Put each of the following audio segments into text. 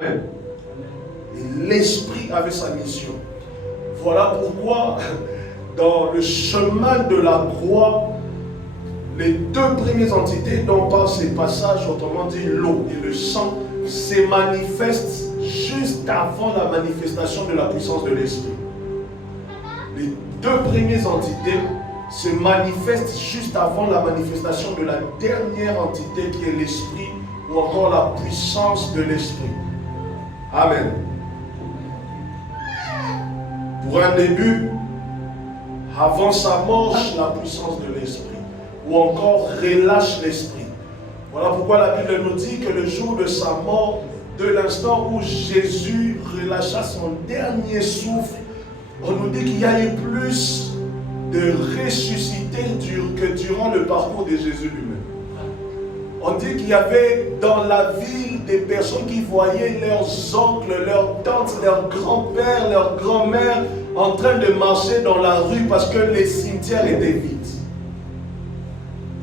Amen. Et l'Esprit avait sa mission. Voilà pourquoi, dans le chemin de la croix, les deux premières entités dont parlent ces passages, autrement dit l'eau et le sang, se manifestent juste avant la manifestation de la puissance de l'Esprit. Les deux premières entités se manifestent juste avant la manifestation de la dernière entité qui est l'Esprit ou encore la puissance de l'Esprit. Amen. Pour un début, avant sa mort, la puissance de l'Esprit. Ou encore relâche l'Esprit. Voilà pourquoi la Bible nous dit que le jour de sa mort, de l'instant où Jésus relâcha son dernier souffle, on nous dit qu'il y a eu plus de ressuscités que durant le parcours de Jésus lui-même. On dit qu'il y avait dans la ville des personnes qui voyaient leurs oncles, leurs tantes, leurs grands-pères, leurs grands-mères en train de marcher dans la rue parce que les cimetières étaient vides.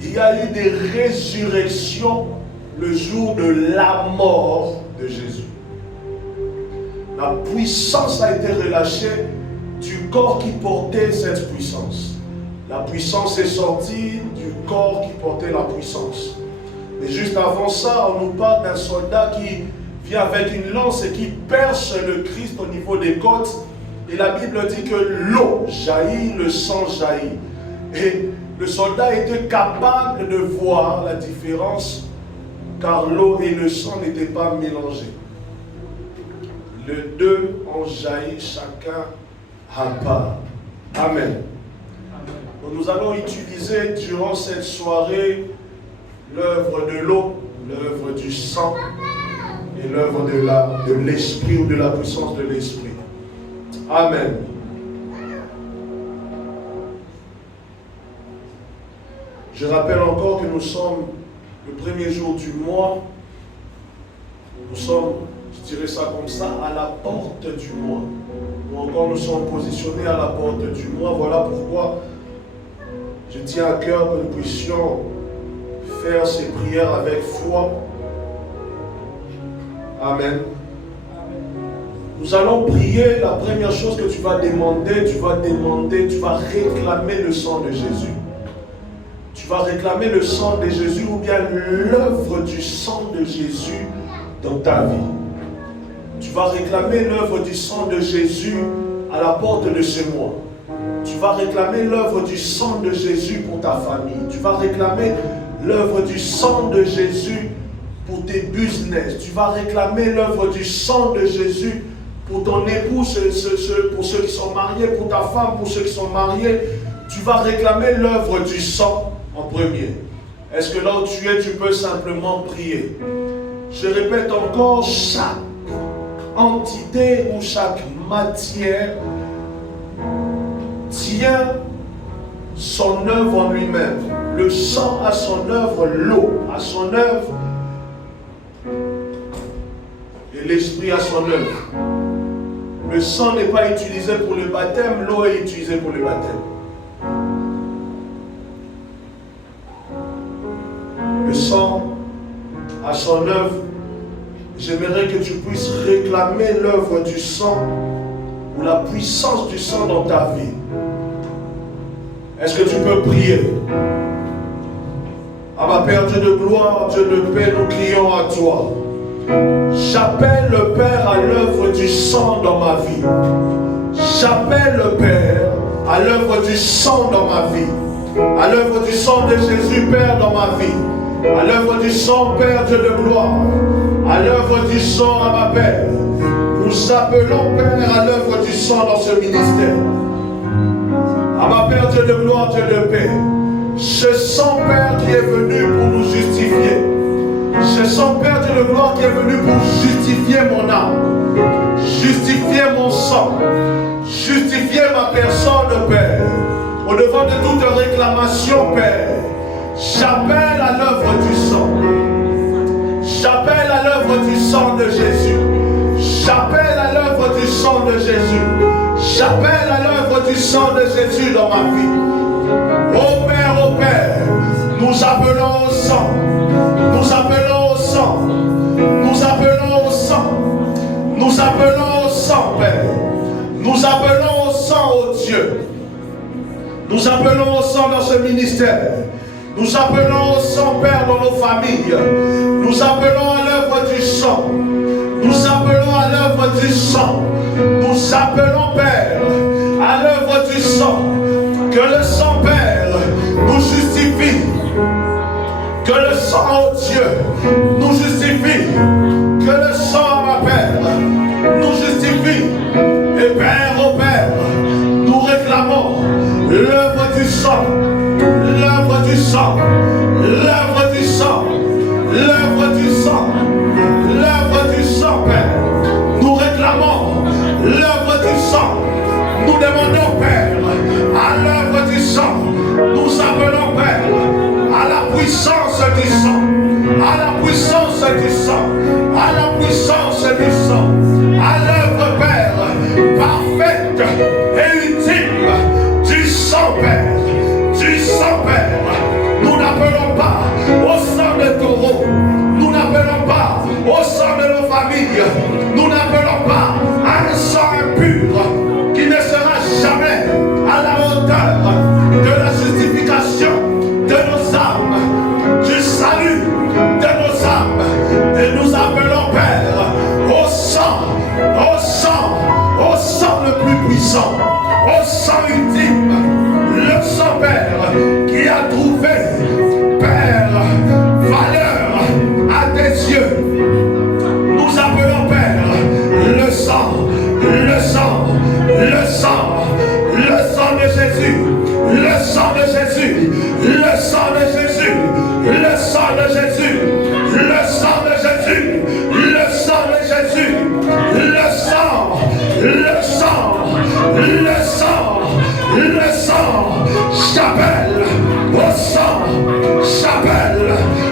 Il y a eu des résurrections le jour de la mort de Jésus. La puissance a été relâchée du corps qui portait cette puissance. La puissance est sortie du corps qui portait la puissance. Mais juste avant ça, on nous parle d'un soldat qui vient avec une lance et qui perce le Christ au niveau des côtes. Et la Bible dit que l'eau jaillit, le sang jaillit. Et le soldat était capable de voir la différence car l'eau et le sang n'étaient pas mélangés. Les deux ont jailli chacun à part. Amen. Donc nous allons utiliser durant cette soirée l'œuvre de l'eau, l'œuvre du sang et l'œuvre de l'esprit ou de la puissance de l'esprit. Amen. Je rappelle encore que nous sommes le premier jour du mois. Nous sommes, je dirais ça comme ça, à la porte du mois. Ou encore nous sommes positionnés à la porte du mois. Voilà pourquoi je tiens à cœur que nous puissions faire ces prières avec foi. Amen. Nous allons prier. La première chose que tu vas demander, tu vas réclamer le sang de Jésus. Tu vas réclamer le sang de Jésus ou bien l'œuvre du sang de Jésus dans ta vie. Tu vas réclamer l'œuvre du sang de Jésus à la porte de ce mois. Tu vas réclamer l'œuvre du sang de Jésus pour ta famille. Tu vas réclamer l'œuvre du sang de Jésus pour tes business. Tu vas réclamer l'œuvre du sang de Jésus pour ton époux, pour ceux qui sont mariés, pour ta femme, pour ceux qui sont mariés. Tu vas réclamer l'œuvre du sang en premier. Est-ce que là où tu es, tu peux simplement prier? Je répète encore, chaque entité ou chaque matière tient son œuvre en lui-même. Le sang a son œuvre, l'eau a son œuvre et l'esprit a son œuvre. Le sang n'est pas utilisé pour le baptême, l'eau est utilisée pour le baptême. Le sang a son œuvre. J'aimerais que tu puisses réclamer l'œuvre du sang ou la puissance du sang dans ta vie. Est-ce que tu peux prier? Abba Père, Dieu de gloire, Dieu de paix, nous crions à toi. J'appelle le Père à l'œuvre du sang dans ma vie. J'appelle le Père à l'œuvre du sang dans ma vie. À l'œuvre du sang de Jésus, Père, dans ma vie. À l'œuvre du sang, Père, Dieu de gloire. À l'œuvre du sang, à ma Père. Nous appelons, Père, à l'œuvre du sang dans ce ministère. À ma Père, Dieu de gloire, Dieu de paix. Ce sang, Père, qui est venu pour nous justifier. Ce sang, Père, Dieu de gloire, qui est venu pour justifier mon âme. Justifier mon sang. Justifier ma personne, Père. Au-devant de toute réclamation, Père. J'appelle à l'œuvre du sang. J'appelle à l'œuvre du sang de Jésus. J'appelle à l'œuvre du sang de Jésus. J'appelle à l'œuvre du sang de Jésus dans ma vie. Ô Père, nous appelons au sang. Nous appelons au sang. Nous appelons au sang. Nous appelons au sang, Père. Nous appelons au sang, ô Dieu. Nous appelons au sang dans ce ministère. Nous appelons au sang, Père, dans nos familles. Nous appelons à l'œuvre du sang. Nous appelons à l'œuvre du sang. Nous appelons, Père, à l'œuvre du sang. Que le sang, Père, nous justifie. Que le sang, oh Dieu, nous justifie. Que le sang, ma Père, nous justifie. Et Père, oh Père, nous réclamons l'œuvre du sang. L'œuvre du sang. L'œuvre du sang. L'œuvre du sang. L'œuvre du sang, Père. Nous réclamons l'œuvre du sang. Nous demandons, Père, à l'œuvre du sang. Nous appelons, Père, à la puissance du sang. À la puissance du sang. À la puissance du sang. À l'œuvre, Père, parfaite et ultime du sang, Père. Du sang, Père. Nous n'appelons pas au sang de taureau. Nous n'appelons pas au sang de nos familles. Nous n'appelons pas à un sang impur qui ne sera jamais à la hauteur de la justification de nos âmes, du salut de nos âmes. Et nous appelons, Père, au sang, au sang, au sang le plus puissant, au sang ultime, le sang, Père, qui a trouvé, Père, valeur à tes yeux. Nous appelons, Père, le sang, le sang, le sang, le sang de Jésus, le sang de Jésus, le sang de Jésus, le sang de Jésus, le sang de Jésus, le sang de Jésus, le sang, le sang, le sang, le sang. J'appelle au sang, j'appelle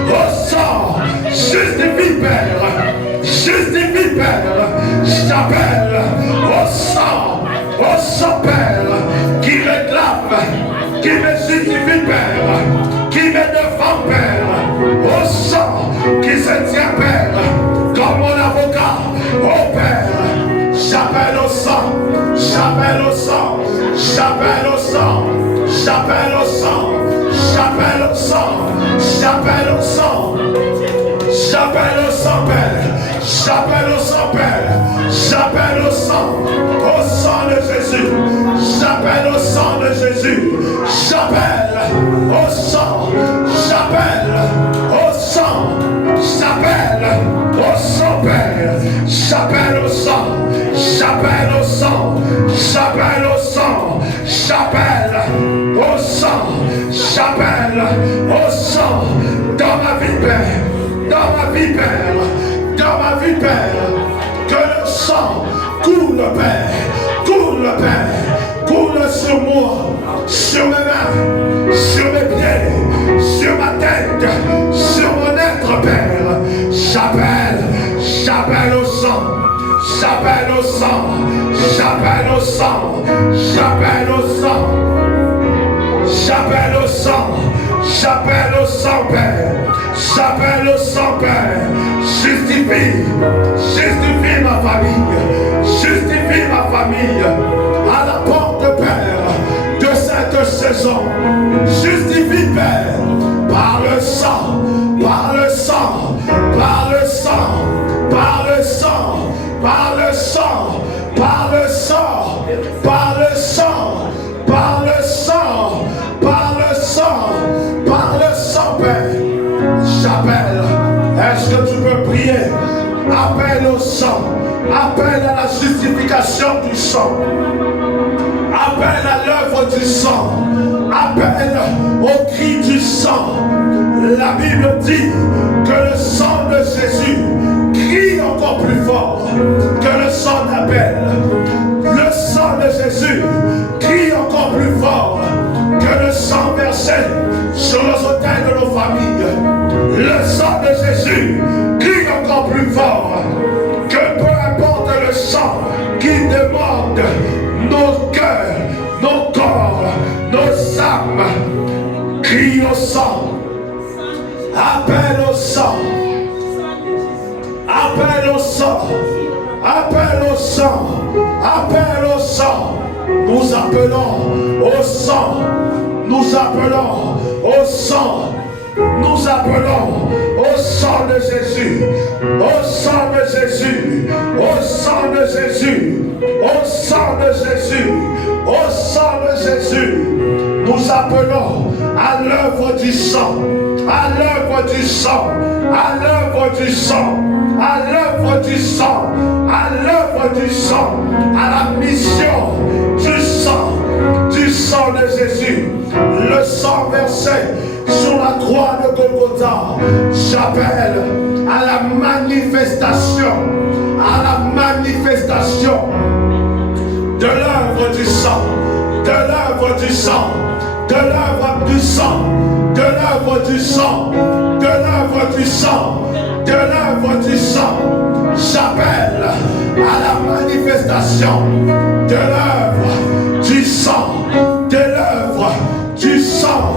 au sang. Justifie, Père, justifie, Père. J'appelle au sang, Père, qui réclame, qui me justifie, Père, qui me défend, Père, au sang qui se tient, Père, comme mon avocat, oh Père. J'appelle au sang, j'appelle au sang, j'appelle au sang, j'appelle au sang, j'appelle au sang, j'appelle au sang. J'appelle au sang, Père. J'appelle au sang, Père. J'appelle au sang de Jésus. J'appelle au sang de Jésus. J'appelle au sang. J'appelle au sang. J'appelle au sang, Père. J'appelle au sang. J'appelle au sang. J'appelle au sang. J'appelle au sang. J'appelle au sang. Dans ma vie, Père. Dans ma vie, Père, dans ma vie, Père, que le sang coule, Père, coule, Père, coule sur moi, sur mes mains, sur mes pieds, sur ma tête, sur mon être, Père. J'appelle au sang, j'appelle au sang, j'appelle au sang, j'appelle au sang, j'appelle au sang. J'appelle au sang, Père. J'appelle au sang, Père. Justifie, justifie ma famille. Justifie ma famille à la porte, Père, de cette saison. Justifie, Père, par le sang, par le sang, par le sang, par le sang, par le sang, par le sang, par le sang, par le sang, par le sang, par le sang, Père. J'appelle. Est-ce que tu peux prier? Appelle au sang. Appelle à la justification du sang. Appelle à l'œuvre du sang. Appelle au cri du sang. La Bible dit que le sang de Jésus crie encore plus fort que le sang d'Abel. Le sang de Jésus crie encore plus fort que le sang versé sur les autels de nos familles. Le sang de Jésus crie encore plus fort que peu importe le sang qui demande nos cœurs, nos corps, nos âmes. Crie au sang. Appelle au sang. Appelle au sang. Appelle sang, appelle au sang. Nous appelons au sang, nous appelons au sang, nous appelons au sang de Jésus, au sang de Jésus, au sang de Jésus, au sang de Jésus, au sang de Jésus. Nous appelons à l'œuvre du sang, à l'œuvre du sang, à l'œuvre du sang, à l'œuvre du sang, à l'œuvre du sang, à la mission du sang de Jésus. Le sang versé sur la croix de Golgotha. J'appelle à la manifestation de l'œuvre du sang, de l'œuvre du sang, de l'œuvre du sang, de l'œuvre du sang, de l'œuvre du sang, de l'œuvre du sang. J'appelle à la manifestation de l'œuvre du sang, de l'œuvre du sang.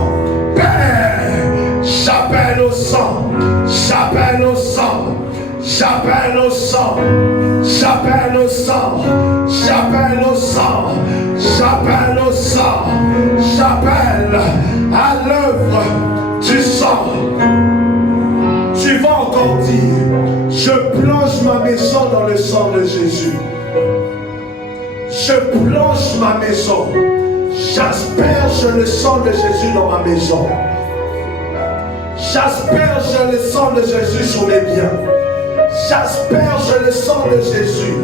Père, j'appelle au sang, j'appelle au sang, j'appelle au sang, j'appelle au sang, j'appelle au sang, j'appelle au sang, j'appelle à l'œuvre du sang. Tu vas encore dire, je plonge ma maison dans le sang de Jésus. Je plonge ma maison. J'asperge le sang de Jésus dans ma maison. J'asperge le sang de Jésus sur mes biens. J'asperge le sang de Jésus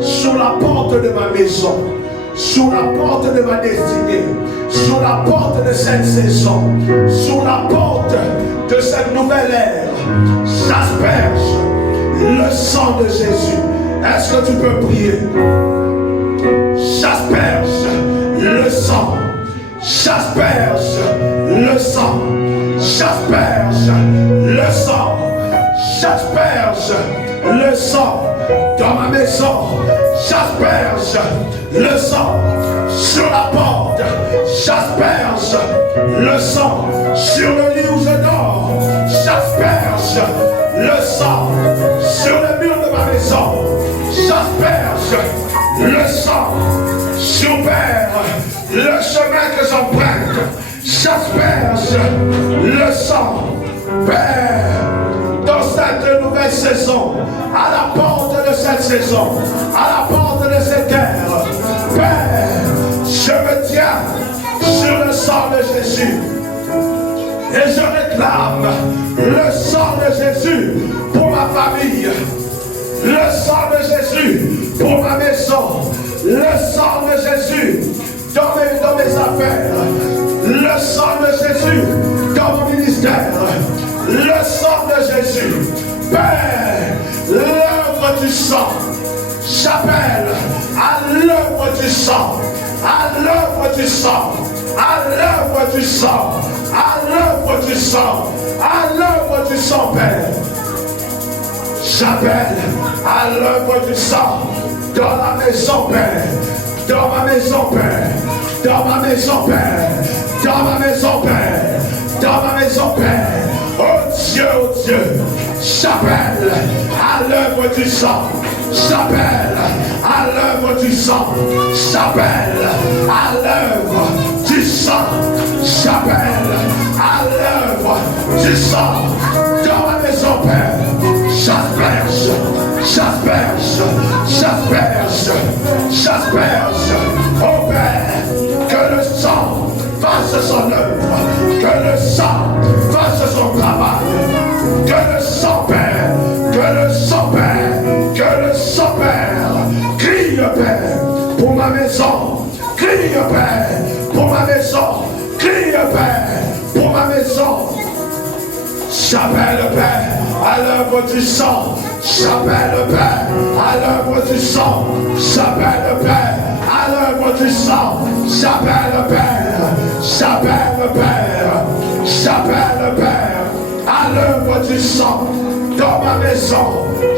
sur la porte de ma maison, sur la porte de ma destinée, sur la porte de cette saison, sur la porte de cette nouvelle ère. J'asperge le sang de Jésus. Est-ce que tu peux prier? J'asperge le sang, j'asperge le sang, j'asperge le sang, j'asperge le sang dans ma maison, j'asperge le sang sur la porte, j'asperge le sang sur le lit où je dors, j'asperge le sang sur le mur de ma maison, j'asperge le sang sur Père, le chemin que j'emprunte, j'asperge le sang, Père, dans cette nouvelle saison, à la porte de cette saison, à la porte de cette ère, Père, je me tiens sur le sang de Jésus et je réclame le sang de Jésus pour ma famille, le sang de Jésus pour ma maison, le sang de Jésus dans mes affaires, le sang de Jésus dans mon ministère, le sang de Jésus. Père, l'œuvre du sang, j'appelle à l'œuvre du sang, à l'œuvre du sang, à l'œuvre du sang, à l'œuvre du sang, à l'œuvre du sang, Père. J'appelle à l'œuvre du sang dans la maison, Père, dans ma maison, Père, dans ma maison, Père, dans ma maison, Père, dans ma maison, Père. Oh Dieu, j'appelle à l'œuvre du sang, j'appelle à l'œuvre du sang, j'appelle à l'œuvre du sang, j'appelle à l'œuvre du sang dans ma maison, Père. J'asperge, j'asperge, j'asperge, j'asperge, oh Père, que le sang fasse son œuvre, que le sang fasse son travail, que le sang Père, que le sang Père, que le sang Père, crie Père pour ma maison, crie Père pour ma maison, crie Père pour ma maison. J'appelle Père à l'œuvre du sang, j'appelle Père à l'œuvre du sang, j'appelle Père à l'œuvre du sang, j'appelle Père, j'appelle Père, j'appelle Père à l'œuvre du sang dans ma maison,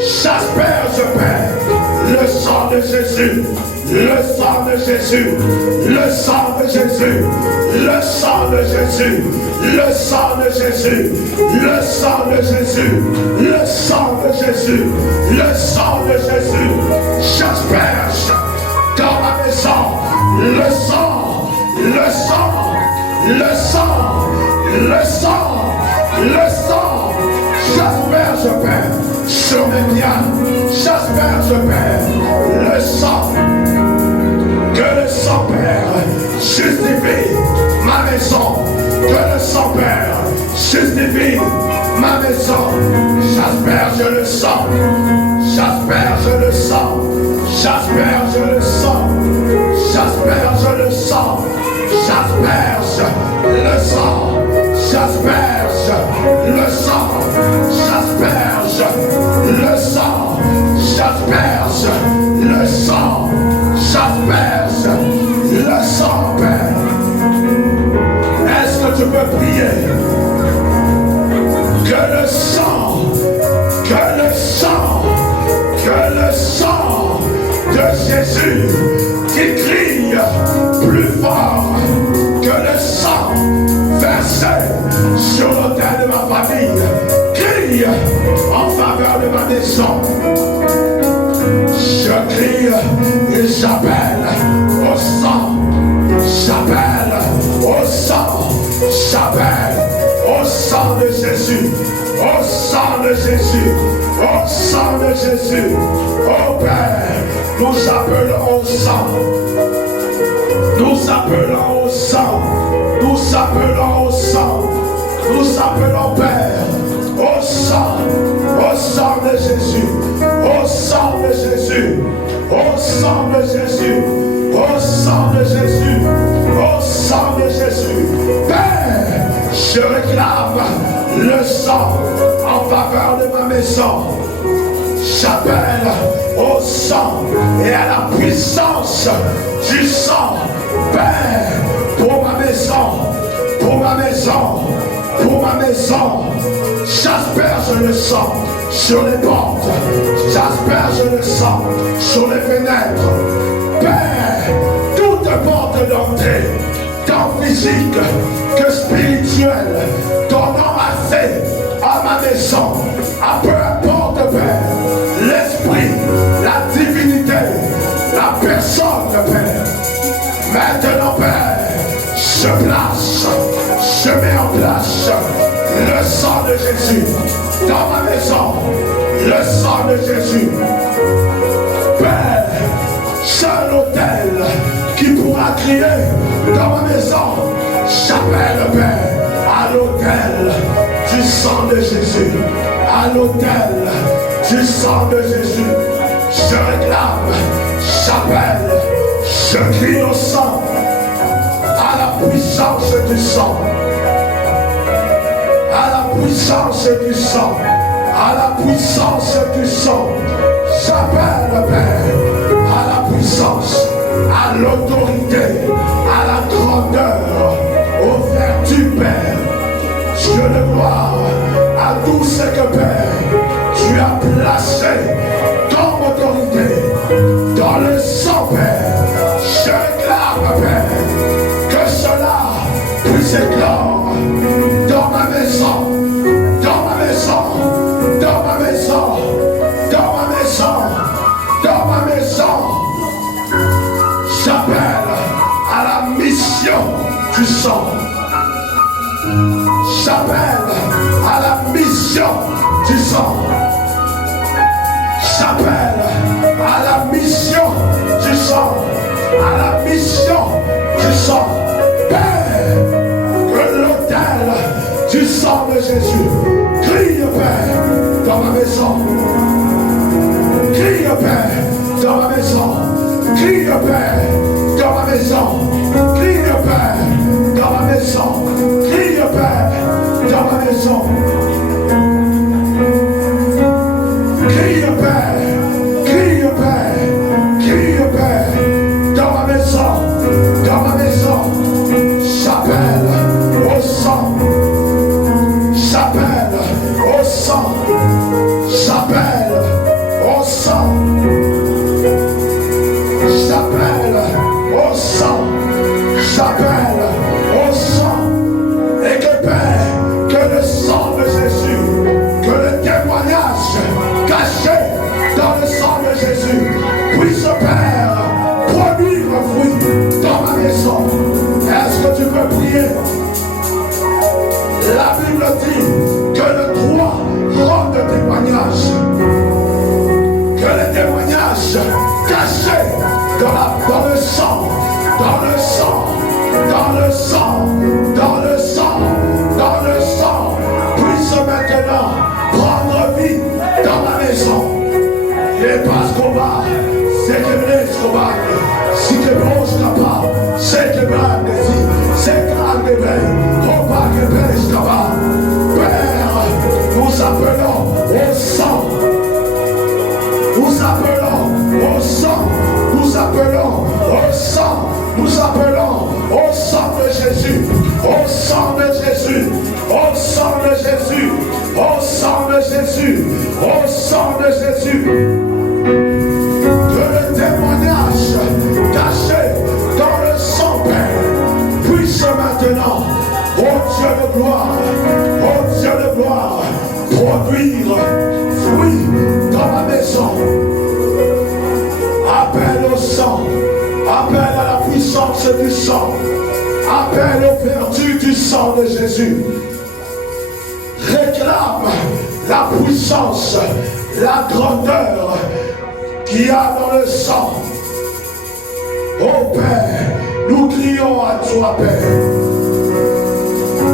j'asperge Père le sang de Jésus, le sang de Jésus, le sang de Jésus, le sang de Jésus, le sang de Jésus, le sang de Jésus, le sang de Jésus, le sang de Jésus, j'asperge le sang, le sang, le sang, le sang, le sang. J'asperge, Père, sur mes biens. J'asperge, Père, le sang. Que le sang, Père, justifie ma maison. Que le sang, Père, justifie ma maison. J'asperge le sang. J'asperge le sang. J'asperge le sang. J'asperge le sang. J'asperge le sang. J'asperge le sang. J'asperge le sang. J'asperge le sang. J'asperge le sang, Père. Est-ce que tu peux prier? Que le sang, que le sang, que le sang de Jésus qui crie plus fort que le sang versé sur l'autel de ma famille, crie en faveur de ma maison. Je crie et j'appelle au sang, j'appelle au sang, j'appelle au sang de Jésus, au sang de Jésus, au sang de Jésus. Oh Père, nous appelons au sang, nous appelons au sang, nous appelons au sang, nous appelons Père, au sang de Jésus, au sang de Jésus, au sang de Jésus, au sang de Jésus, au sang de Jésus. Père, je réclame le sang en faveur de ma maison. J'appelle au sang et à la puissance du sang. Père, pour ma maison, pour ma maison, pour ma maison. J'asperge le sang sur les portes. J'asperge le sang sur les fenêtres. Père, toute porte d'entrée, tant physique que spirituelle, ton nom a fait à ma maison, à peu importe, Père, l'esprit, la divinité, la personne, Père. Maintenant, Père, je mets en place le sang de Jésus dans ma maison, le sang de Jésus. Père, seul autel qui pourra crier dans ma maison, j'appelle, Père, à l'autel du sang de Jésus, à l'autel du sang de Jésus. Je réclame, j'appelle, je crie au sang, à la puissance du sang, à la puissance du sang, à la puissance du sang. J'appelle, Père, à la puissance, à l'autorité, à la grandeur, aux vertus, Père. Dieu de gloire, à tout ce que, Père, tu as placé comme autorité dans le sang, Père. Je réclame, Père, que cela puisse éclore dans ma maison, dans ma maison, dans ma maison, dans ma maison, dans ma maison. J'appelle à la mission du sang. J'appelle à la mission du sang. J'appelle à la mission du sang. À la mission du sang. Père, que l'autel du sang de Jésus crie, Père, dans ma maison. Crie, Père, dans ma maison. Crie, Père, dans ma maison. Crie, Père, dans ma maison. Crie, Père, dans ma maison. Crie, Père, crie, Père, crie, Père, dans ma maison, dans ma maison. dit que le droit rende témoignage. Que les témoignages cachés dans le sang, dans le sang, dans le sang, dans le sang, dans le sang, puissent maintenant prendre vie dans la maison. Et parce qu'on va, c'est que l'escobar, si que broscapa, c'est que brande, c'est grande, on va que l'escobar. Père, nous appelons au sang. Nous appelons au sang, nous appelons au sang, nous appelons au sang de Jésus, au sang de Jésus, au sang de Jésus, au sang de Jésus, au sang de Jésus. Que le témoignage caché dans le sang, Père, puisse maintenant, ô Dieu de gloire, produire fruit dans ma maison. Appelle au sang, appelle à la puissance du sang, appelle aux vertus du sang de Jésus. Réclame la puissance, la grandeur qu'il y a dans le sang. Oh Père, nous crions à toi, Père,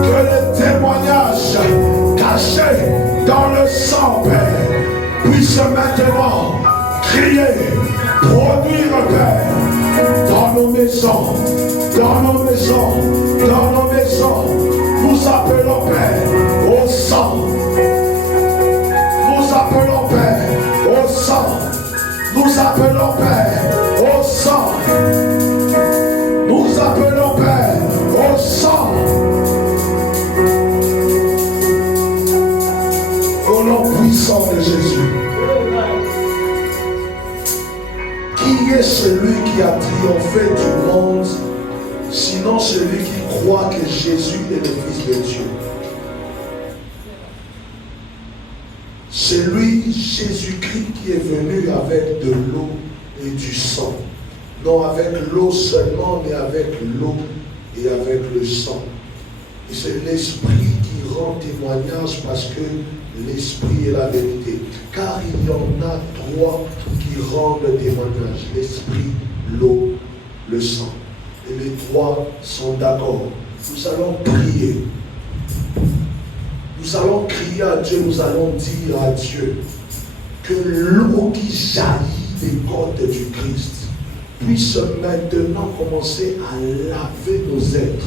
que le témoignage caché dans le sang, Père, puisse maintenant crier, produire, Père, dans nos maisons, dans nos maisons, dans nos maisons. Nous appelons, Père, au sang. Nous appelons, Père, au sang. Nous appelons, Père, au sang. Nous appelons, Père, au sang. Au nom puissant de Jésus. Qui est celui qui a triomphé du monde, sinon celui qui croit que Jésus est le Fils de Dieu? C'est lui, Jésus-Christ, qui est venu avec de l'eau et du sang. Non avec l'eau seulement, mais avec l'eau et avec le sang. Et c'est l'Esprit qui rend témoignage parce que l'Esprit est la vérité. Car il y en a trois qui rendent témoignage. L'Esprit, l'eau, le sang. Et les trois sont d'accord. Nous allons prier. Nous allons crier à Dieu, nous allons dire à Dieu que l'eau qui jaillit des côtes du Christ puisse maintenant commencer à laver nos êtres,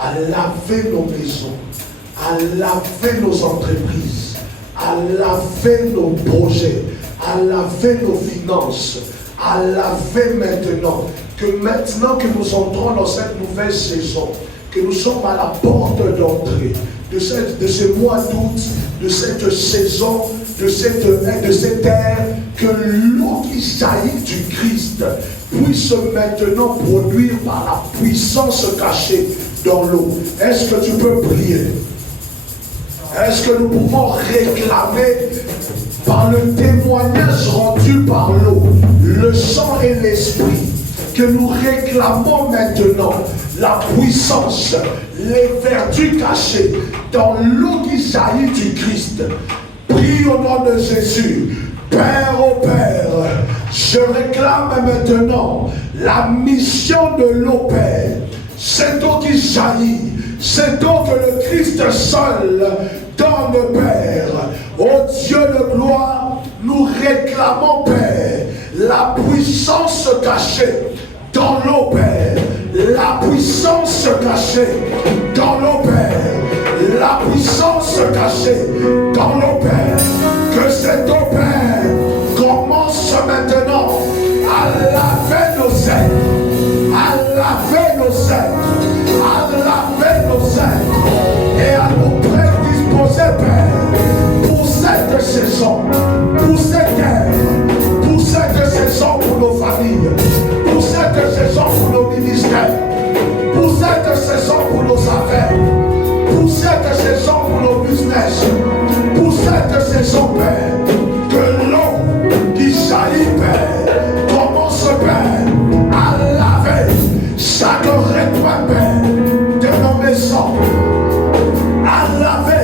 à laver nos maisons, à laver nos entreprises, à laver nos projets, à laver nos finances, à laver maintenant. Que maintenant que nous entrons dans cette nouvelle saison, que nous sommes à la porte d'entrée de ce mois d'août, de cette saison, de cette ère, que l'eau qui jaillit du Christ puisse maintenant produire par la puissance cachée dans l'eau. Est-ce que tu peux prier? Est-ce que nous pouvons réclamer par le témoignage rendu par l'eau, le sang et l'esprit, que nous réclamons maintenant la puissance, les vertus cachées dans l'eau qui jaillit du Christ? Prie au nom de Jésus. Père, ô Père, je réclame maintenant la mission de l'eau, Père. Cette eau qui jaillit, cette eau que le Christ seul donne, Père. Ô Dieu de gloire, nous réclamons, Père, la puissance cachée dans l'eau, Père. La puissance cachée dans l'eau, Père. La puissance cachée dans l'eau, Père. Que cette eau, Père, commence maintenant à laver nos êtres, à laver nos êtres, à laver nos êtres et à nous prédisposer, Père, pour cette saison, pour cette ère, pour cette saison pour nos familles, pour cette saison pour nos ministères, pour cette saison pour nos affaires, pour cette saison pour nos business, pour cette saison, Père, que l'eau qui jaillit, Père, commence, Père, à laver chaque recoin, Père, de nos maisons, à laver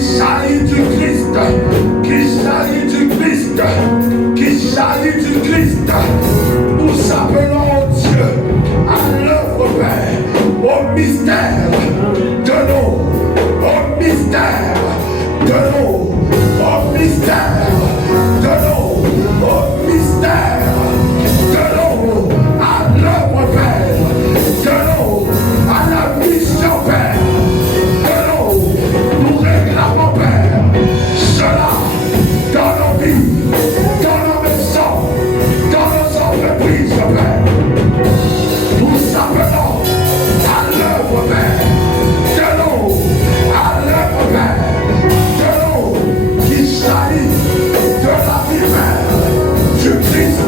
jaillit du Christ, qui jaillit du Christ, qui jaillit du Christ. Nous appelons Dieu à l'œuvre, Père, au mystère de l'eau, au mystère de l'eau, au mystère de l'eau, au mystère de l'eau, à l'œuvre, Père, de l'eau, à la mission, Père, de l'eau. Nous réclamons, Père, cela dans nos vies, dans nos maisons, dans nos entreprises, Père. Nous appelons à l'œuvre, Père, de l'eau, à l'œuvre, Père, de l'eau qui jaillit de la vie, Père, du Christ.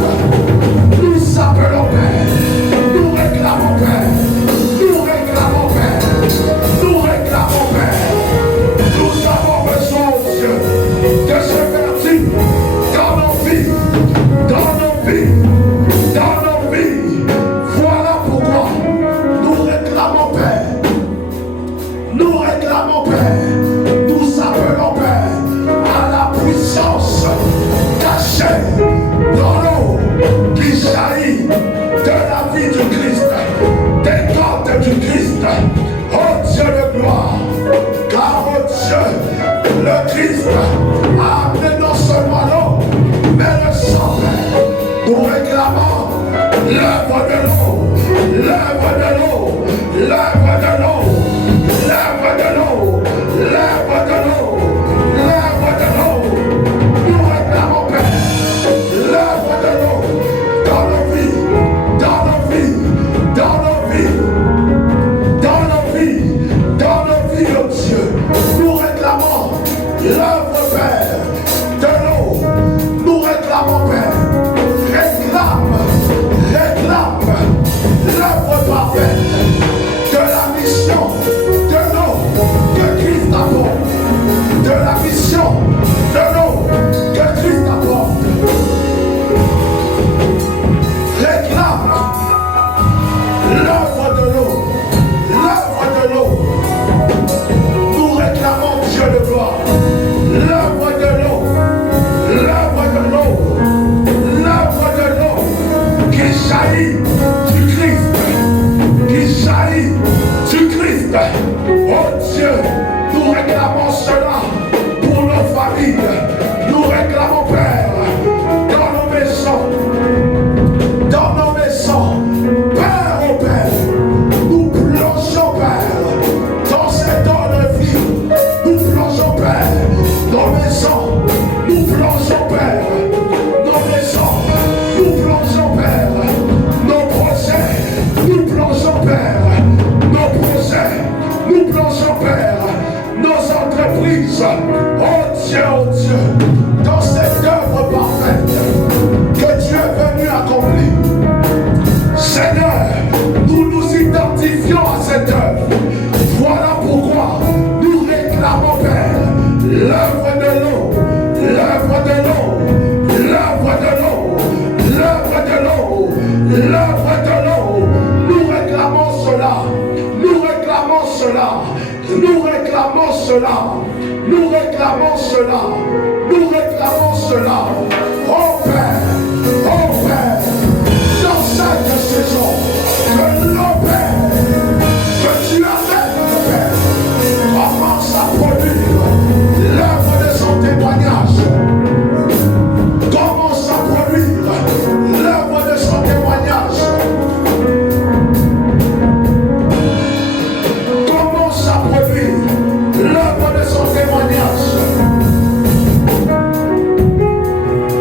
Nous appelons, Père, nous réclamons, Père, nous réclamons, Père, nous réclamons, Père. Nous avons besoin, Dieu, de ce vertu dans nos vies, dans nos vies, dans nos vies. Voilà pourquoi nous réclamons, Père. Nous réclamons, Père. Nous appelons, Père, à la puissance cachée dans l'eau qui jaillit de la vie du Christ, des côtes du Christ. Oh Dieu de gloire, car oh Dieu, le Christ a amené non seulement l'eau, mais le sang, Père. Nous réclamons l'œuvre de l'eau, l'œuvre de l'eau, l'œuvre de l'eau, l'œuvre de l'eau, l'œuvre de l'eau, l'œuvre de l'eau. Nous réclamons, Père, l'œuvre de l'eau dans nos vies, dans nos vies, dans nos vies, dans nos vies, dans nos vies, oh Dieu. Nous réclamons l'œuvre, Père, de l'eau. Nous réclamons, Père. Réclame l'œuvre parfaite de la mission de l'eau que Christ apporte, de la mission de l'eau que Christ apporte. Réclame l'œuvre de l'eau, l'œuvre de l'eau. Nous réclamons, Dieu de gloire, l'œuvre de l'eau, l'œuvre de l'eau, l'œuvre de l'eau qui jaillit du Christ, qui jaillit du Christ. Oh Dieu, nous réclamons cela pour nos familles. Nous réclamons, Père, dans nos maisons, Père, oh Père, nous plongeons, Père, dans cette eau de vie. Nous plongeons, Père, nos maisons, nous plongeons, Père, nos maisons, nous plongeons, Père, nos projets, nous plongeons, Père, nos projets, nous plongeons, Père, nos entreprises. Oh Dieu, dans cette œuvre parfaite que Dieu est venu accomplir. Seigneur, nous nous identifions à cette œuvre. Voilà pourquoi nous réclamons, Père, l'œuvre de l'eau, l'œuvre de l'eau, l'œuvre de l'eau, l'œuvre de l'eau, l'œuvre de l'eau. Nous réclamons cela, nous réclamons cela, nous réclamons cela, nous réclamons cela, nous réclamons cela. Oh Père, dans cette saison, que l'eau, Père, que tu amènes, Père, commence à produire l'œuvre de son témoignage. Commence à produire l'œuvre de son témoignage. Commence à produire l'œuvre de son témoignage.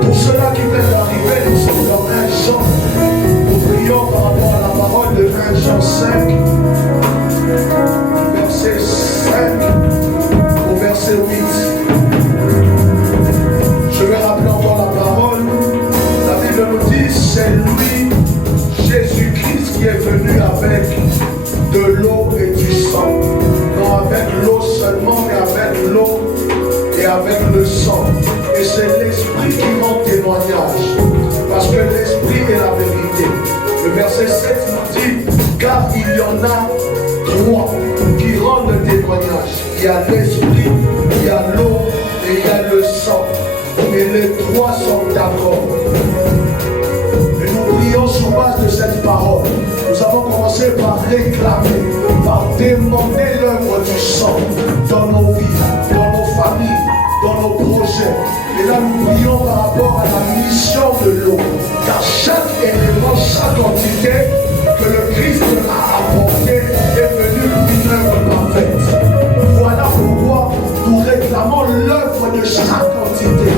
Pour cela qui vient d'arriver, nous sommes dans 1 Jean. Nous prions par rapport à la parole de 1 Jean 5, verset 5 au verset 8. Je vais rappeler encore la parole. La Bible nous dit, c'est lui, Jésus-Christ, qui est venu avec de l'eau et du sang. Non avec l'eau seulement, mais avec l'eau et avec le sang. Et c'est l'Esprit qui rend témoignage. Parce que l'Esprit est la vérité. Le verset 7 nous dit, car il y en a 3 qui rendent témoignage. Il y a l'Esprit, il y a chaque entité que le Christ a apportée est venue une œuvre parfaite. Voilà pourquoi nous réclamons l'œuvre de chaque entité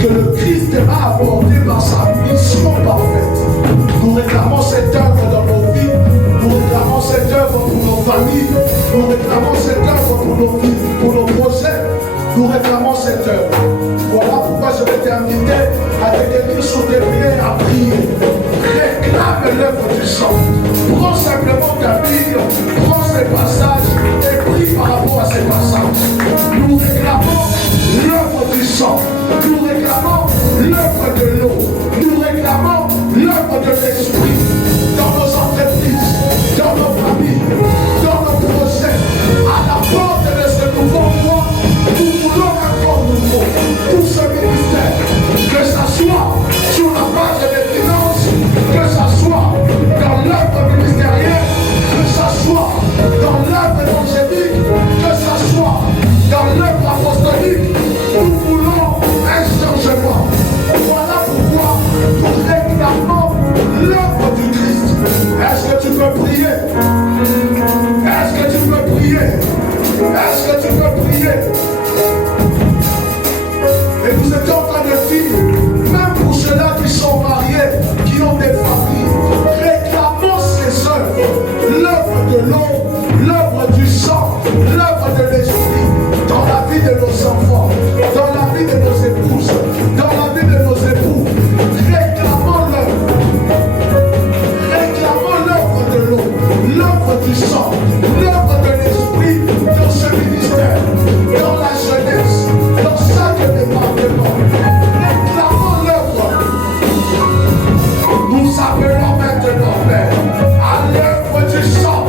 que le Christ a apportée par sa mission parfaite. Nous réclamons cette œuvre dans nos vies, nous réclamons cette œuvre pour nos familles, nous réclamons cette œuvre pour nos vies, pour nos projets, nous réclamons cette œuvre. Voilà pourquoi je vais t'inviter à te tenir sur tes pieds à prier. Réclame l'œuvre du sang. Prends simplement ta Bible, prends ces passages et prie par rapport à ces passages. Nous réclamons l'œuvre du sang. Nous réclamons l'œuvre de l'eau. Nous réclamons l'œuvre de l'esprit dans nos entreprises, dans nos familles, dans nos projets, à la porte de ce nouveau mois. Nous voulons un corps nouveau pour ce ministère, que ça soit sur la base des finances, que ça soit dans l'œuvre ministérielle, que ça soit dans l'œuvre évangélique, que ça soit dans l'œuvre apostolique. Nous voulons un changement. Voilà pourquoi nous réclamons l'œuvre du Christ. Est-ce que tu peux prier? Est-ce que tu peux prier? Est-ce que tu peux prier? Et vous êtes en train de dire, même pour ceux-là qui sont mariés, qui ont des familles, réclamons ces œuvres, l'œuvre de l'eau, l'œuvre du sang, l'œuvre de l'esprit, dans la vie de nos enfants, dans la vie de nos épouses, dans la vie de nos époux. Réclamons l'œuvre. Réclamons l'œuvre de l'eau, l'œuvre du sang, l'œuvre de l'esprit dans ce ministère, dans la jeunesse, dans chaque département. Réclamons l'œuvre. Nous appelons maintenant, Père, à l'œuvre du sang,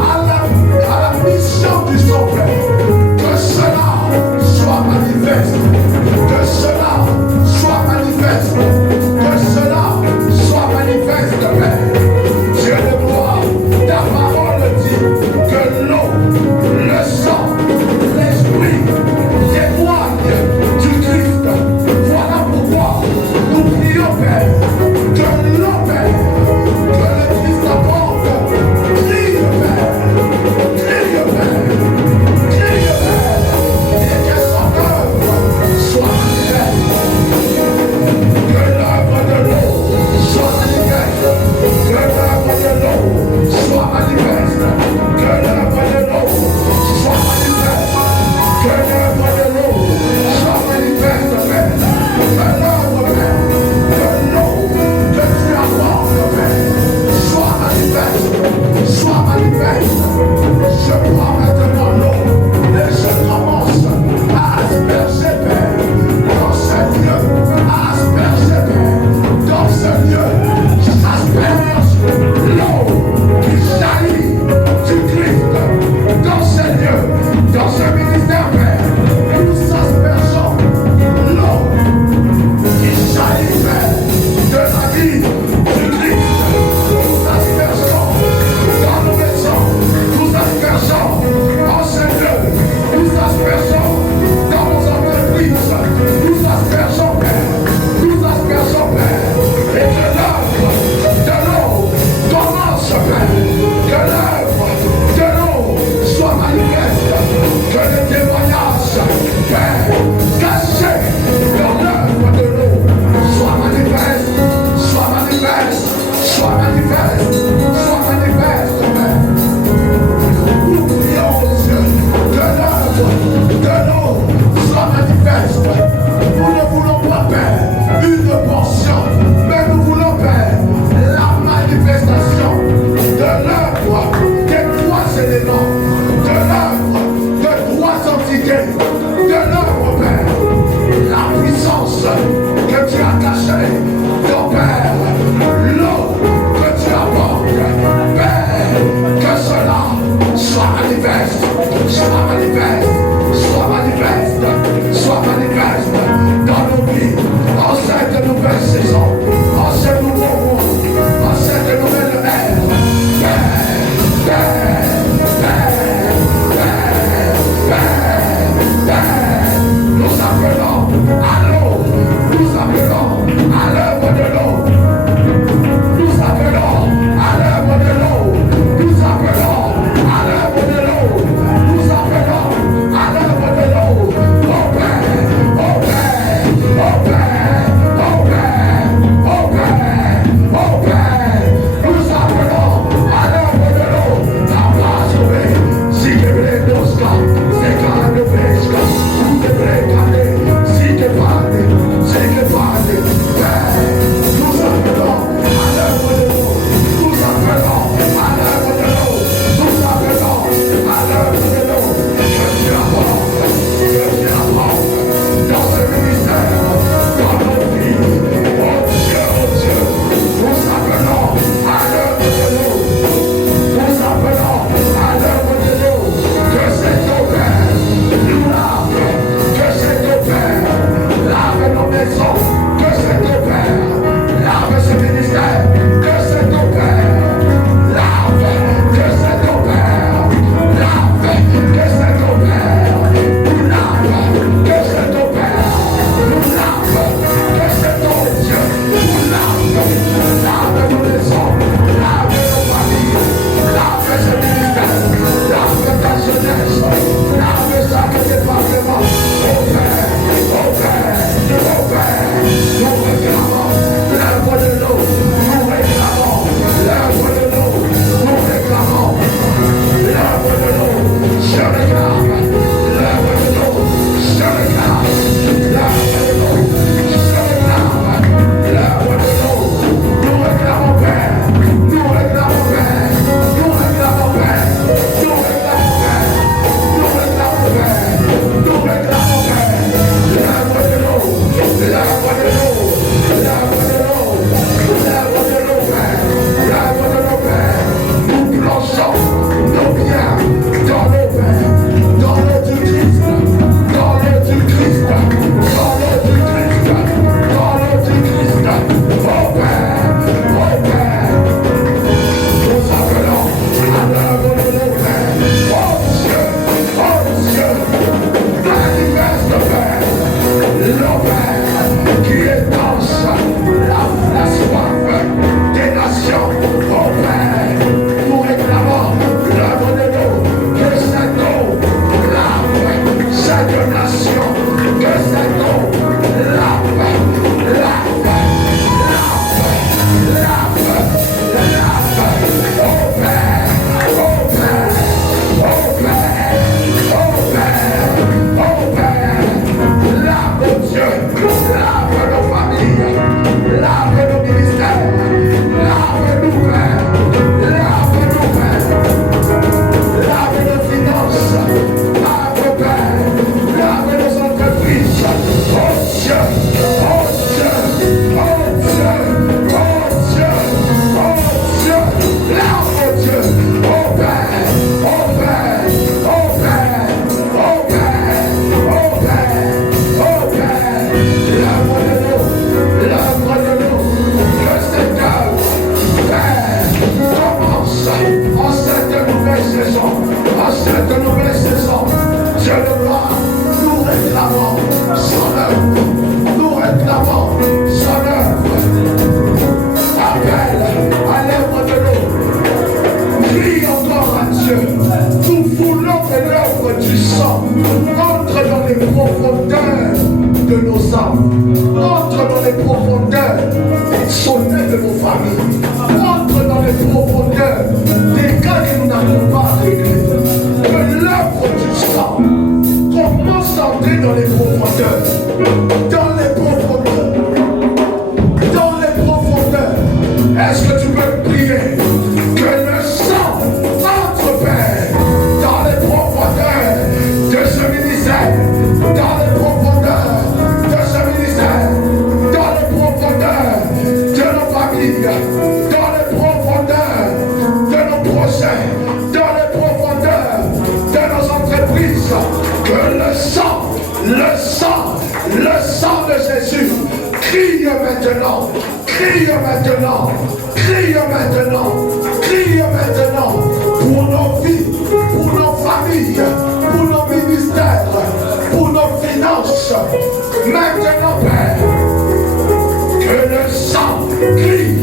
à la mission du sang, Père. Que cela soit manifeste, que cela soit manifeste, que cela soit manifeste, Père. Dieu de gloire, ta parole dit que l'eau, le sang, l'esprit témoignent du Christ. Voilà pourquoi nous prions, Père, que l'eau, Père, que le Christ apporte, crie, Père, crie, Père, crie, Père, et que son œuvre soit manifeste. Que l'œuvre de l'eau soit manifeste. Que l'œuvre de l'eau soit manifeste. Que l'œuvre de l'eau soit manifeste. Que l'œuvre de l'eau soit manifeste, Père. Que l'œuvre, Père, de l'eau que tu apportes, Père, soit manifeste. Soit manifeste. Je prends maintenant l'eau et je commence à asperger, Père, dans ce lieu. À asperger, Père, dans ce lieu. J'asperge l'eau qui jaillit du Christ dans ce lieu, dans ce ministère, Père. Nous aspergeons l'eau qui jaillit, Père, de la vie du Christ. Nous aspergeons dans nos maisons, nous aspergeons en ce lieu, nous aspergeons dans nos entreprises, nous aspergeons, Père, nous aspergeons, Père, et que l'œuvre de l'eau commence, Père, que l'œuvre de l'eau soit manifeste, que le témoignage, Père, caché dans l'œuvre de l'eau soit manifeste, soit manifeste, soit manifeste, soit manifeste, Père. Nous prions au Dieu que l'œuvre de l'eau soit manifeste. Nous ne voulons pas, Père, une portion, mais nous voulons, Père, la manifestation de l'œuvre des trois éléments, de l'œuvre de trois entités, de l'œuvre, Père, la puissance que tu as cachée, ton Père, l'eau que tu apportes, Père, que cela soit manifeste, soit manifeste, soit manifeste, soit manifeste dans nos vies, en cette nouvelle saison, en ce nouveau mois, en cette nouvelle ère. Père, Père, Père, Père, Père, Père, nous appelons à l'eau, nous appelons à l'œuvre Nous réclamons son œuvre. Appelle à l'œuvre de l'eau. Crie encore à Dieu. Nous voulons que l'œuvre du sang entre dans les profondeurs de nos âmes, entre dans les profondeurs des sommets de nos familles, entre dans les profondeurs des cas que nous n'avons pas réglés. Que l'œuvre du sang commence à entrer dans les profondeurs, dans les profondeurs, dans les profondeurs. Est-ce que tu peux prier que le sang entre, Père, dans les profondeurs de ce ministère, dans les profondeurs de ce ministère, dans les profondeurs de nos familles, dans les profondeurs de nos projets, dans les profondeurs de nos entreprises, que le sang de Jésus crie maintenant, crie maintenant, crie maintenant, crie maintenant pour nos vies, pour nos familles, pour nos ministères, pour nos finances. Maintenant, Père, que le sang crie,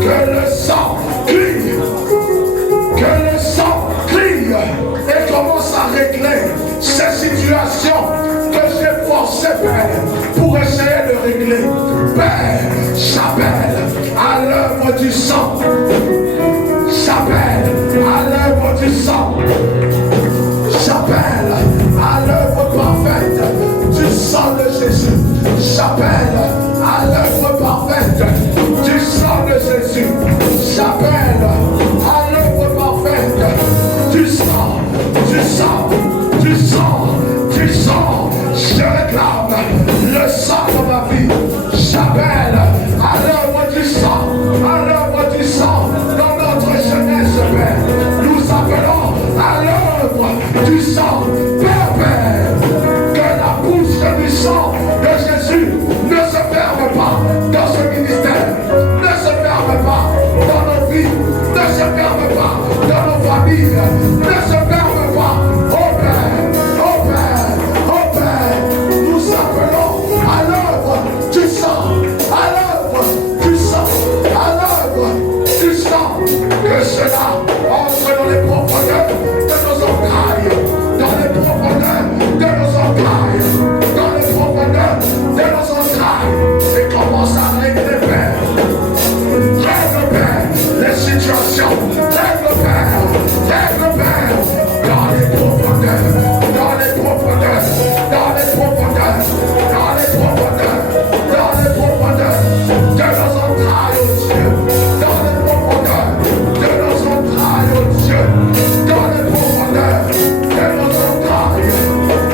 que le sang crie, que le sang crie et commence à régler ces situations que j'ai forcé, Père, pour essayer de régler. Père, j'appelle à l'œuvre du sang. J'appelle à l'œuvre du sang. J'appelle à l'œuvre parfaite du sang de Jésus. J'appelle à l'œuvre parfaite du sang de Jésus. J'appelle à l'œuvre parfaite du sang, du sang, du sang, du sang. Je réclame le sang dans ma vie. J'appelle à l'œuvre du sang, à l'œuvre du sang dans notre jeunesse, Père. Nous appelons à l'œuvre du sang, Père, que la bouche du sang de Jésus ne se ferme pas dans ce ministère, ne se ferme pas dans nos vies, ne se ferme pas dans nos familles, ne se ferme pas. Oh Père, oh Père, oh Père, nous appelons à l'œuvre du sang, à l'œuvre du sang, à l'œuvre du sang, que cela entre dans les profondeurs de nos entrailles, dans les profondeurs de nos entrailles, dans les profondeurs de nos entrailles, et commence à régler, Père. Règle, Père, les situations, règle, Père, dans les profondeurs, dans les profondeurs, dans les profondeurs, dans les profondeurs, dans les profondeurs de nos entrailles, oh Dieu, dans les profondeurs de nos entrailles, oh Dieu, dans les profondeurs de nos entrailles,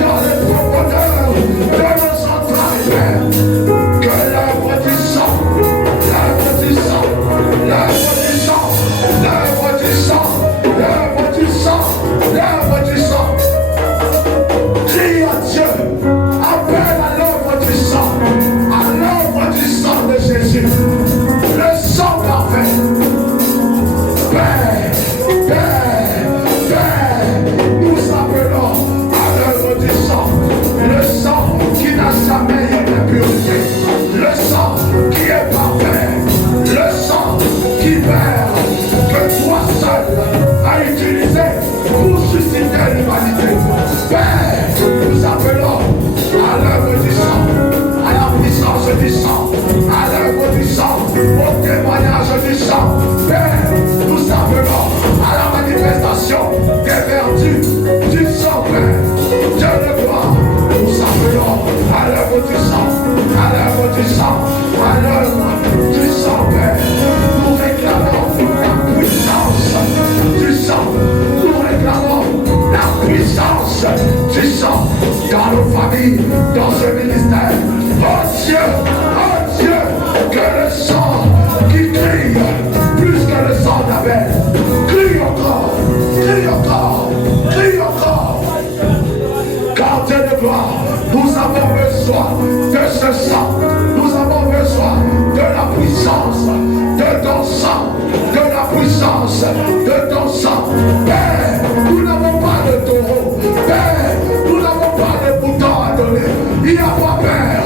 dans les profondeurs de nos entrailles, Père, que l'œuvre du sang, l'œuvre du sang, l'œuvre du sang, l'œuvre du sang, l'œuvre du sang, l'œuvre du sang. Crie à Dieu, appelle à l'œuvre du sang, à l'œuvre du sang de Jésus, le sang parfait. Père, Père, Père, nous appelons à l'œuvre du sang, le sang qui n'a jamais été purifié, le sang qui est parfait, le sang qui perd, que toi seul as utilisé pour susciter l'humanité. Père, nous appelons à l'œuvre du sang, à la puissance du sang, à l'œuvre du sang, au témoignage du sang. Père, nous appelons à la manifestation des vertus du sang, Père. Dieu de gloire, nous appelons à l'œuvre du sang, à l'œuvre du sang, à l'œuvre du sang, Père. Nous réclamons la puissance du sang, nous réclamons la puissance du sang dans nos familles, dans ce ministère. Oh Dieu, que le sang qui crie plus que le sang d'Abel, crie encore, crie encore, crie encore. Car Dieu de gloire, nous avons besoin de ce sang, nous avons besoin de la puissance de ton sang, de la puissance de ton sang. Père, nous n'avons pas de taureau, Père, nous n'avons pas de bouton à donner. Il n'y a pas, Père,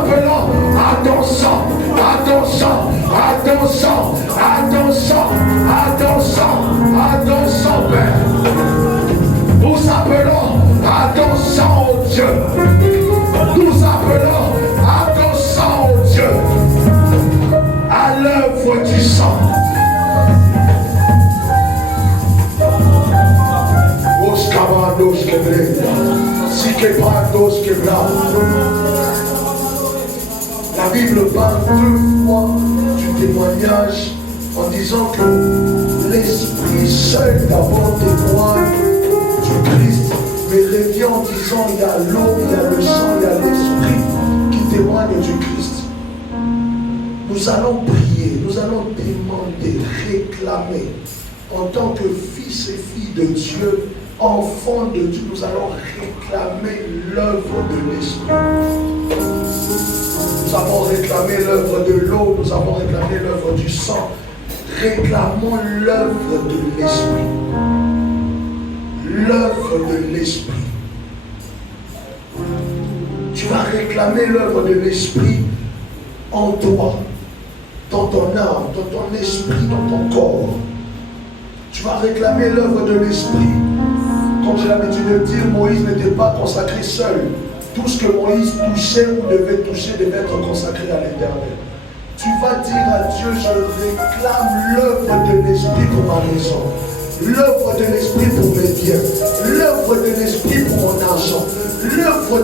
appelons à ton sang, à ton sang, à ton sang, à ton sang, à ton sang, à ton sang, Père. Nous appelons à ton sang, oh Dieu. Nous appelons à ton sang, oh Dieu. À l'œuvre du sang. La Bible parle 2 fois du témoignage en disant que l'Esprit seul d'abord témoigne du Christ, mais revient en disant il y a l'eau, il y a le sang, il y a l'Esprit qui témoigne du Christ. Nous allons prier, nous allons demander, réclamer en tant que fils et filles de Dieu, enfants de Dieu, nous allons réclamer l'œuvre de l'Esprit. Nous avons réclamé l'œuvre de l'eau, nous avons réclamé l'œuvre du sang. Réclamons l'œuvre de l'Esprit. L'œuvre de l'Esprit. Tu vas réclamer l'œuvre de l'Esprit en toi, dans ton âme, dans ton esprit, dans ton corps. Tu vas réclamer l'œuvre de l'Esprit. Comme j'ai l'habitude de dire, Moïse n'était pas consacré seul. Tout ce que Moïse touchait ou devait toucher devait être consacré à l'Éternel. Tu vas dire à Dieu, je réclame l'œuvre de l'Esprit pour ma maison, l'œuvre de l'Esprit pour mes biens, l'œuvre de l'Esprit pour mon argent, l'œuvre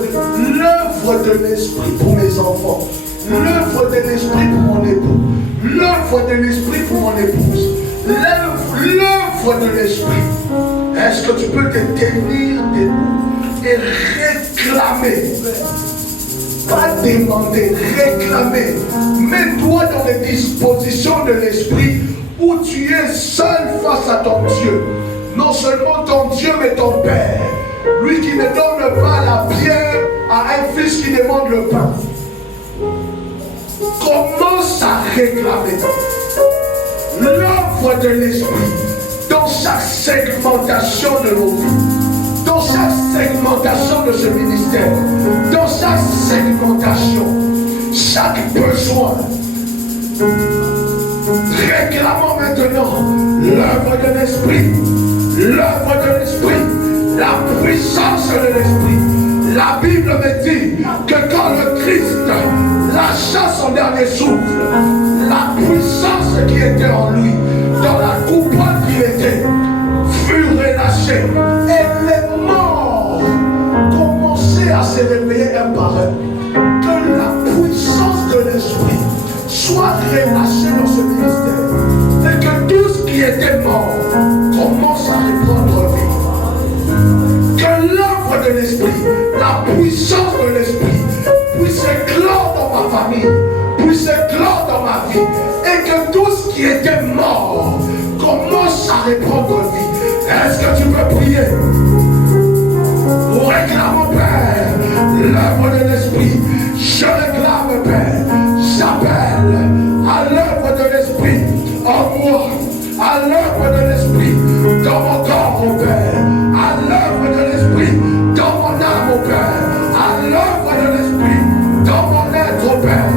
de l'Esprit pour mes enfants, l'œuvre de l'Esprit pour mon époux, l'œuvre de l'Esprit pour mon épouse, l'œuvre de l'Esprit. Est-ce que tu peux te tenir debout et réclamer? Pas demander, réclamer. Mets-toi dans les dispositions de l'Esprit où tu es seul face à ton Dieu. Non seulement ton Dieu, mais ton Père. Lui qui ne donne pas la pierre à un fils qui demande le pain. Commence à réclamer l'œuvre de l'Esprit dans chaque segmentation de nos vies, dans chaque segmentation de ce ministère, dans chaque segmentation, chaque besoin. Réclamons maintenant l'œuvre de l'Esprit, la puissance de l'Esprit. La Bible me dit que quand le Christ lâcha son dernier souffle, la puissance qui était en lui, dans la coupole qu'il était, fut relâchée. Et les morts commençaient à se réveiller un par un. Que la puissance de l'Esprit soit relâchée dans ce ministère. Et que tout ce qui était mort commence à reprendre vie. Que l'œuvre de l'Esprit, la puissance de l'Esprit puisse éclore dans ma famille, puisse éclore dans ma vie. Et que tout ce qui était mort commence à reprendre vie. Est-ce que tu peux prier? Réclame, Père, l'œuvre de l'Esprit. Je réclame, Père. J'appelle à l'œuvre de l'Esprit en moi, à l'œuvre de l'Esprit dans mon corps, mon Père, à l'œuvre de l'Esprit dans mon âme, mon Père, à l'œuvre de l'Esprit dans mon être, Père.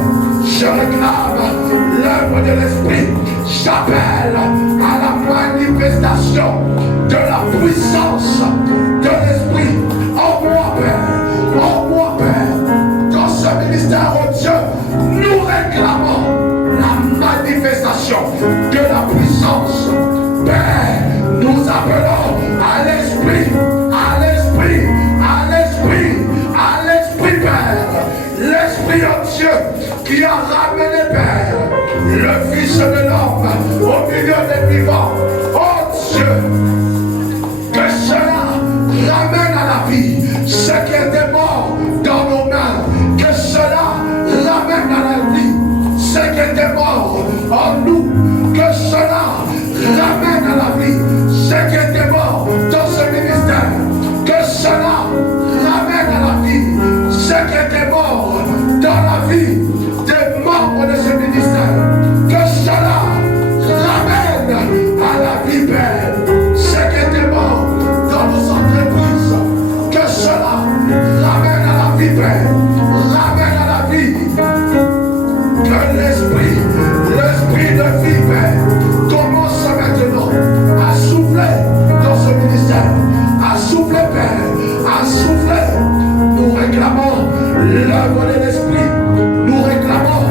Je réclame l'œuvre de l'Esprit. J'appelle à la manifestation de la puissance de l'Esprit en moi, Père, en moi, Père. Dans ce ministère, oh Dieu, nous réclamons la manifestation de la puissance. Père, nous appelons à l'Esprit, à l'Esprit, à l'Esprit, à l'Esprit, Père. L'Esprit, oh Dieu, qui a ramené, Père, le Fils de l'homme au milieu des vivants. Oh Dieu, que cela ramène à la vie ce qui était mort dans nos mains. Que cela ramène à la vie ce qui était mort en nous. Que cela ramène à la vie ce qui était mort dans ce ministère. Que cela ramène à la vie ce qui était mort dans la vie des membres de ce ministère. Que cela ramène à la vie, Père, ce qui était mort dans nos entreprises. Que cela ramène à la vie, Père, ramène à la vie, que l'esprit de vie, Père, commence maintenant à souffler dans ce ministère, à souffler, Père, à souffler. Nous réclamons l'œuvre de l'esprit, nous réclamons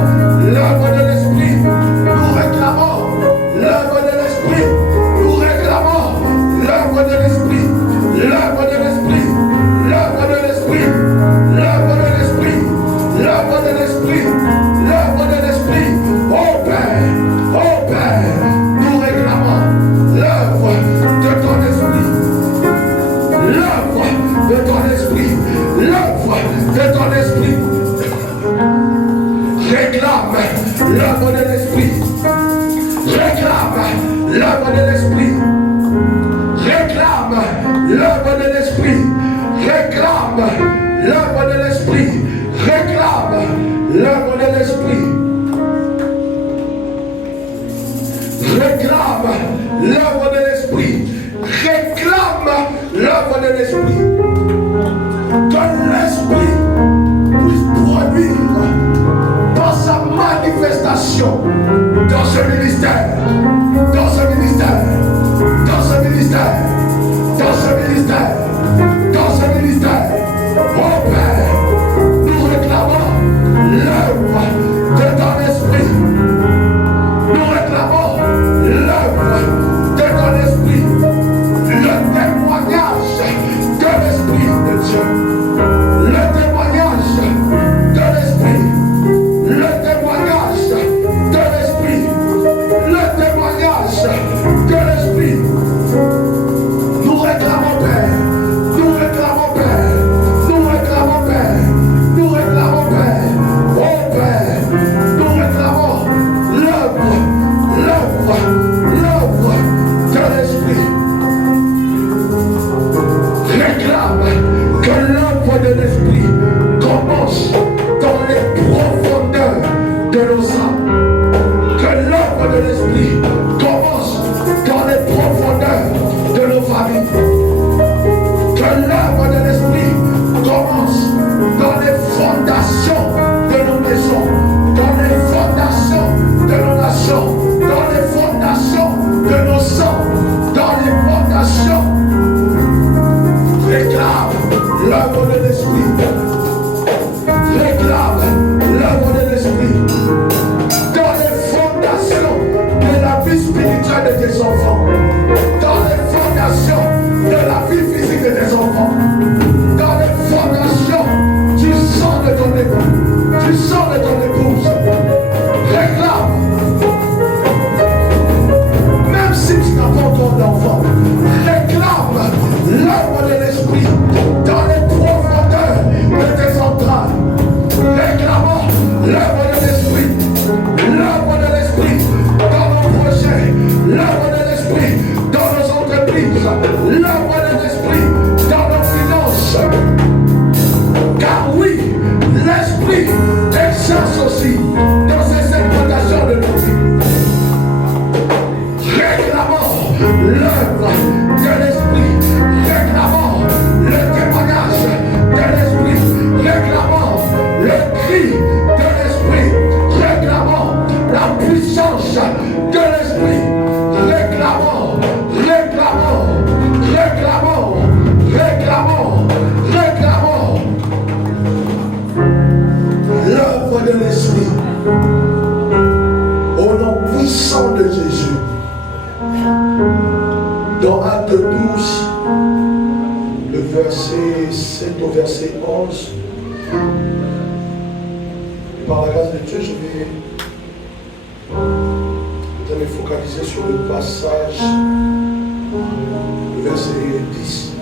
l'œuvre de l'esprit, nous réclamons l'œuvre de l'esprit, nous réclamons l'œuvre de l'esprit, l'œuvre de l'esprit, l'œuvre de l'esprit, l'œuvre de l'esprit, l'œuvre de l'esprit, l'œuvre de l'esprit. Oh Père, nous réclamons l'œuvre de ton esprit, l'œuvre de ton esprit, l'œuvre de ton esprit. Réclame l'œuvre de l'esprit, réclame l'œuvre de l'esprit, réclame l'œuvre de l'esprit, réclame l'œuvre de l'esprit, réclame l'œuvre de l'esprit, réclame l'œuvre de l'esprit, réclame l'œuvre de l'esprit, que l'esprit puisse produire dans sa manifestation dans ce ministère, dans ce ministère, dans ce ministère, dans ce ministère, dans ce ministère. Oh Père, nous réclamons l'œuvre de ton esprit, nous réclamons l'œuvre de ton esprit, le témoignage de l'esprit de Dieu, le témoignage de l'esprit, le témoignage de l'esprit, le témoignage de l'esprit. Nous réclamons, Père, nous réclamons, Père, nous réclamons, Père, nous réclamons, Père, oh Père, nous réclamons l'œuvre de l'esprit. Réclame que l'œuvre de l'esprit commence dans les profondeurs de nos âmes, que l'œuvre de l'esprit commence dans les profondeurs de nos familles, que l'œuvre de l'esprit commence dans les fondations de nos maisons, dans les fondations de nos nations, dans les fondations de nos sangs, dans les fondations. Réclame l'œuvre de l'esprit, réclame l'œuvre de l'esprit dans les fondations de la vie spirituelle de tes enfants, dans les fondations de la vie physique de tes enfants, dans les fondations du sang de ton époux, du sang de ton épouse. Réclame, même si tu n'as pas encore d'enfant, réclame l'œuvre de l'esprit dans les profondeurs de tes entrailles. Réclamons l'œuvre de l'esprit dans nos projets, l'œuvre de l'esprit dans nos entreprises, l'œuvre de l'esprit dans nos finances. Car oui, l'esprit exerce aussi dans ces exploitations de nos vies. Réclamons l'œuvre de l'esprit, réclamons le témoignage de l'esprit, réclamons le cri de l'esprit, réclamons la puissance de l'esprit, réclamons l'œuvre de l'esprit au nom puissant de Jésus. Dans Acte 12, le verset 7 au verset 11, par la grâce de Dieu, je vais peut-être me focaliser sur le passage, le verset 10.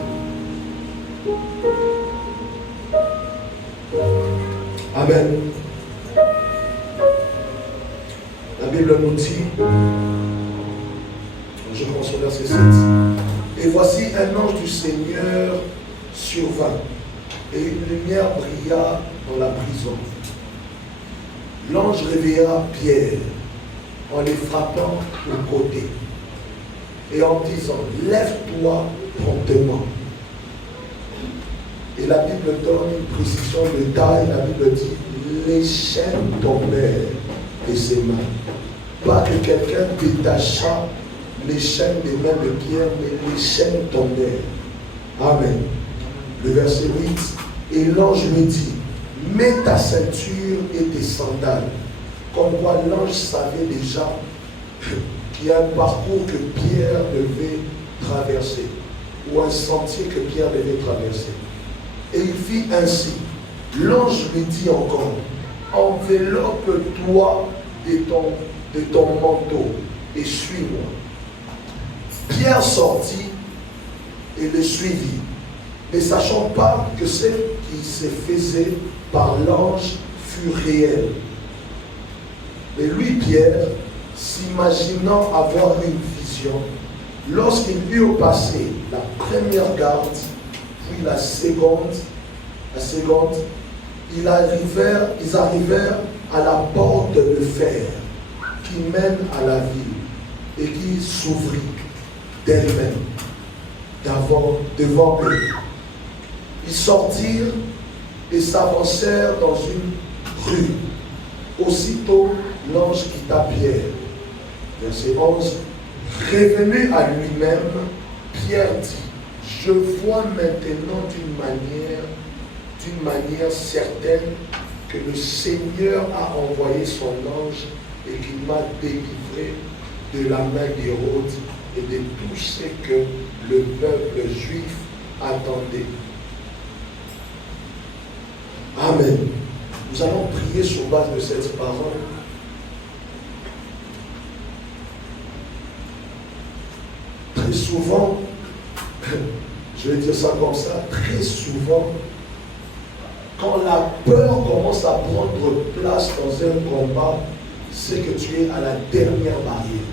Amen. La Bible nous dit, je commence au verset 7. Et voici un ange du Seigneur survint, et une lumière brilla dans la prison. L'ange réveilla Pierre en les frappant au côté et en disant, lève-toi promptement. Et la Bible donne une précision de taille, la Bible dit, les chaînes tombèrent de ses mains. Pas que quelqu'un détacha les chaînes des mains de Pierre, mais les chaînes tombèrent. Amen. Le verset 8. Et l'ange lui dit, mets ta ceinture et tes sandales. Comme quoi l'ange savait déjà qu'il y a un parcours que Pierre devait traverser, ou un sentier que Pierre devait traverser. Et il fit ainsi. L'ange lui dit encore, enveloppe-toi de ton manteau et suis-moi. Pierre sortit et le suivit, ne sachant pas que ce qui se faisait par l'ange fut réel. Mais lui, Pierre, s'imaginant avoir une vision, lorsqu'il eut passé la première garde, puis la seconde, ils arrivèrent à la porte de fer qui mène à la ville et qui s'ouvrit d'elle-même devant eux. Ils sortirent et s'avancèrent dans une rue. Aussitôt, l'ange quitta Pierre. Verset 11. Revenu à lui-même, Pierre dit, je vois maintenant d'une manière certaine que le Seigneur a envoyé son ange et qu'il m'a délivré de la main d'Hérode et de tout ce que le peuple juif attendait. Amen. Nous allons prier sur base de cette parole. Très souvent, je vais dire ça comme ça, très souvent, quand la peur commence à prendre place dans un combat, c'est que tu es à la dernière barrière.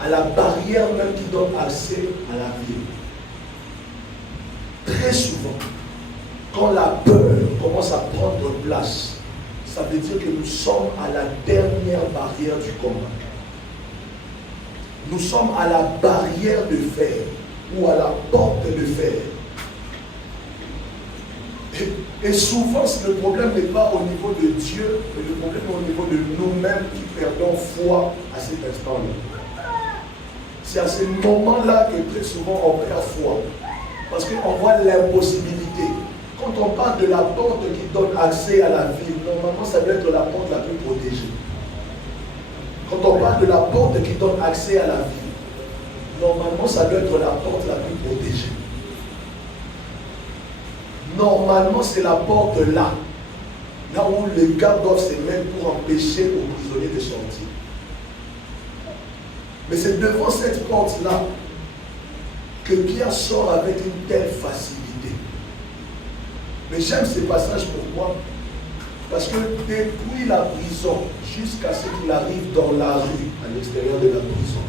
À la barrière même qui donne accès à la vie. Très souvent, quand la peur commence à prendre place, ça veut dire que nous sommes à la dernière barrière du combat. Nous sommes à la barrière de fer ou à la porte de fer. Et souvent, le problème n'est pas au niveau de Dieu, mais le problème est au niveau de nous-mêmes qui perdons foi à cet instant-là. C'est à ce moment-là que très souvent on perd foi. Parce qu'on voit l'impossibilité. Quand on parle de la porte qui donne accès à la ville, normalement ça doit être la porte la plus protégée. Quand on parle de la porte qui donne accès à la ville, normalement ça doit être la porte la plus protégée. Normalement, c'est la porte là où les gardes doivent se mettre pour empêcher aux prisonniers de sortir. Mais c'est devant cette porte-là que Pierre sort avec une telle facilité. Mais j'aime ces passages pourquoi? Parce que depuis la prison jusqu'à ce qu'il arrive dans la rue, à l'extérieur de la prison,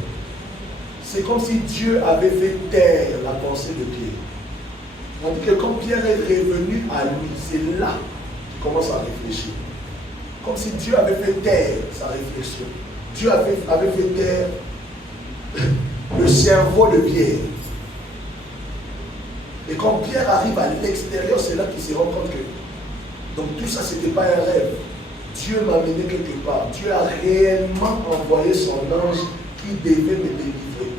c'est comme si Dieu avait fait taire la pensée de Pierre. Tandis que quand Pierre est revenu à lui, c'est là qu'il commence à réfléchir. Comme si Dieu avait fait taire sa réflexion. Dieu avait fait taire le cerveau de Pierre. Et quand Pierre arrive à l'extérieur, c'est là qu'il se rend compte que donc tout ça, ce n'était pas un rêve. Dieu m'a mené quelque part. Dieu a réellement envoyé son ange qui devait me délivrer.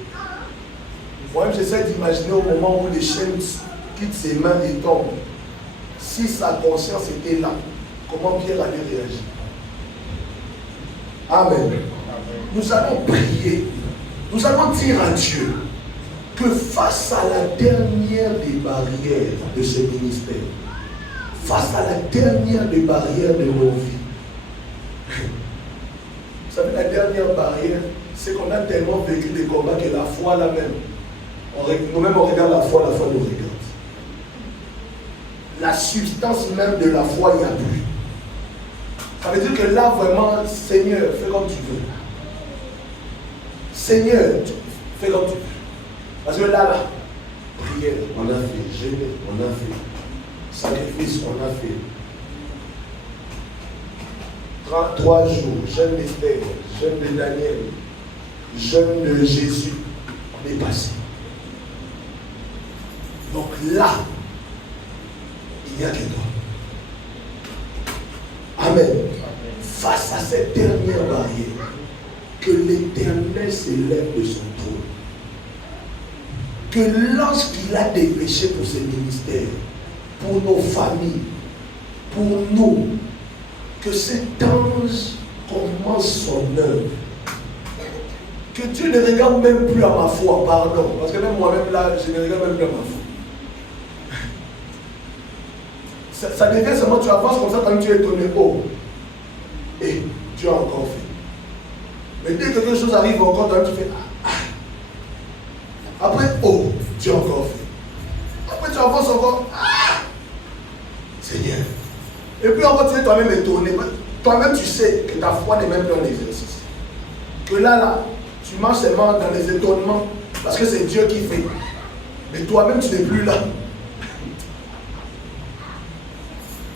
Moi-même, j'essaie d'imaginer au moment où les chaînes quittent ses mains et tombent. Si sa conscience était là, comment Pierre allait réagir? Amen. Nous allons prier. Nous allons dire à Dieu que face à la dernière des barrières de ce ministère, face à la dernière des barrières de nos vies, vous savez, la dernière barrière, c'est qu'on a tellement vécu des combats que la foi là même, nous-mêmes on regarde la foi nous regarde. La substance même de la foi, il n'y a plus. Ça veut dire que là, vraiment, Seigneur, fais comme tu veux. Seigneur, fais comme tu veux. Parce que là, prière, on a fait, jeûne, on a fait, sacrifice, on a fait. 33 jours, jeûne d'Esther, jeûne de Daniel, jeûne de Jésus, on est passé. Donc là, il n'y a que toi. Amen. Face à cette dernière barrière, que l'Éternel s'élève de son trône. Que lorsqu'il a des péchés pour ses ministères, pour nos familles, pour nous, que cet ange commence son œuvre. Que Dieu ne regarde même plus à ma foi, pardon. Parce que même moi-même là, je ne regarde même plus à ma foi. Ça devient seulement, tu avances comme ça, quand tu es étonné. Oh, et Dieu a encore fait. Mais dès que quelque chose arrive encore, tu fais Après, oh, Dieu a encore fait. Après, tu avances encore. Seigneur. Et puis encore, tu es toi-même étonné. Toi-même, tu sais que ta foi n'est même plus en exercice. Que là, tu marches seulement dans les étonnements. Parce que c'est Dieu qui fait. Mais toi-même, tu n'es plus là.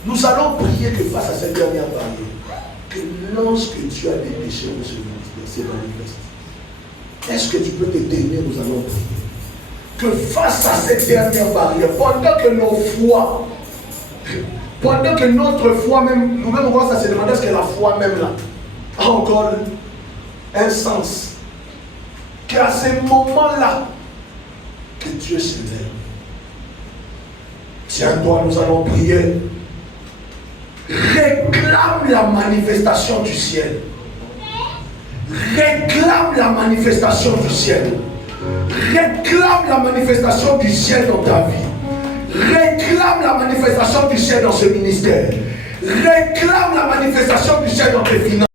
Nous allons prier que face à cette dernière barrière, que l'ange que Dieu a dépêché pour ce ministère se manifeste. Est-ce que tu peux te tenir? Nous allons prier. Que face à cette dernière barrière, pendant que nos foi, pendant que notre foi même, nous-mêmes on commence à se demander est-ce que la foi même là a encore un sens. Qu'à ces moments-là, que Dieu s'élève. Tiens-toi, nous allons prier. Réclame la manifestation du ciel. Réclame la manifestation du ciel. Réclame la manifestation du ciel dans ta vie. Réclame la manifestation du ciel dans ce ministère. Réclame la manifestation du ciel dans tes finances.